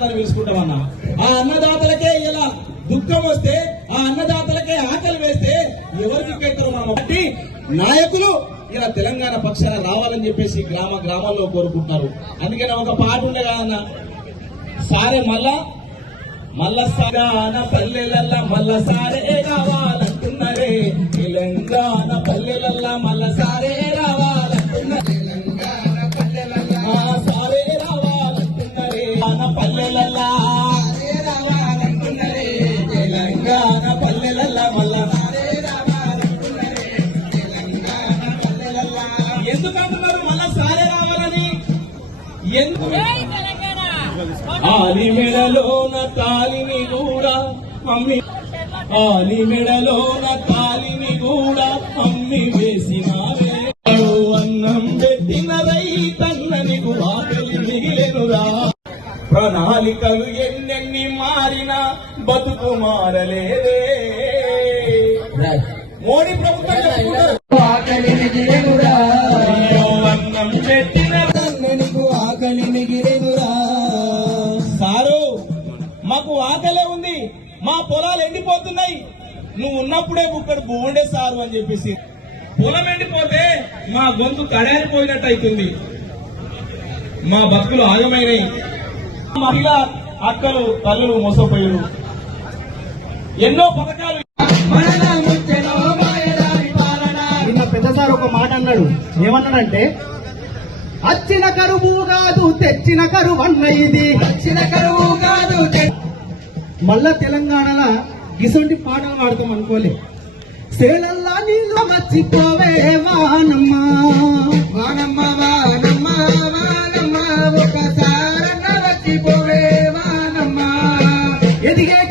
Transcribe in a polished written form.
పిలుచుకుంటామన్నా. ఆ అన్నదాతలకే ఇలా దుఃఖం వస్తే, ఆ అన్నదాతలకే ఆకలి వేస్తే ఎవరికి కైతారో మనం బట్టి నాయకులు ఇలా తెలంగాణ పక్షాన రావాలని చెప్పేసి గ్రామాల్లో కోరుకుంటున్నారు. అందుకని ఒక పాట ఉండే కదన్న, సారే మళ్ళా సాగాన పల్లెలల్లా మళ్ళా సారే రావాలంటున్నారే, తెలంగాణ పల్లెలల్లా మళ్ళా సారే రావాలంటున్నారు, సారే రావాలంటున్నారే పల్లెలల్లా రావాలంటున్నారే, తెలంగాణ పల్లెలల్లా మళ్ళా సారే రావాలంటున్నారే, తెలంగాణ పల్లెలల్లా. ఎందుకంటున్నారు మళ్ళా సారే రావాలని? ఎందుకు? ఆలి మెడలోన తాలిని కూడా మమ్మీ, ఆలి మెడలోన తాలిని కూడా మమ్మీ వేసినావే, అన్నం పెట్టిన రైతన్నని ఆకలి మిగిలెనురా, ప్రణాళికలు ఎన్నెన్ని మారినా బతుకు మారలేదే. మోడీ ప్రభుత్వం ఆకలి మిగిలెనురా, అన్నం పెట్టిన నీకు ఆకలి మిగిలెనురా. సారు మాకు ఆకలే ఉంది, మా పొలాలు ఎండిపోతున్నాయి, నువ్వు ఉన్నప్పుడే బుక్కడు బోండే సారు అని చెప్పేసి. పొలం ఎండిపోతే మా గొంతు తడారిపోయినట్టు అవుతుంది, మా బతుకులు ఆగమైనాయి. మహిళా అక్కలు తల్లులు మోసపోయారు. ఎన్నో పథకాలు. నిన్న పెద్ద సార్ ఒక మాట అన్నాడు, ఏమన్నాడంటే అచ్చిన కరువు కాదు తెచ్చిన కరువు అన్న, ఇది వచ్చిన కరువు కాదు. మళ్ళా తెలంగాణలో గిసొంటి పాటలు పాడతాం అనుకోలే. సేలల్లా నీళ్ళు మర్చిపోవే వానమ్మ, వానమ్మ వానమ్మ వానమ్మ ఒకసారి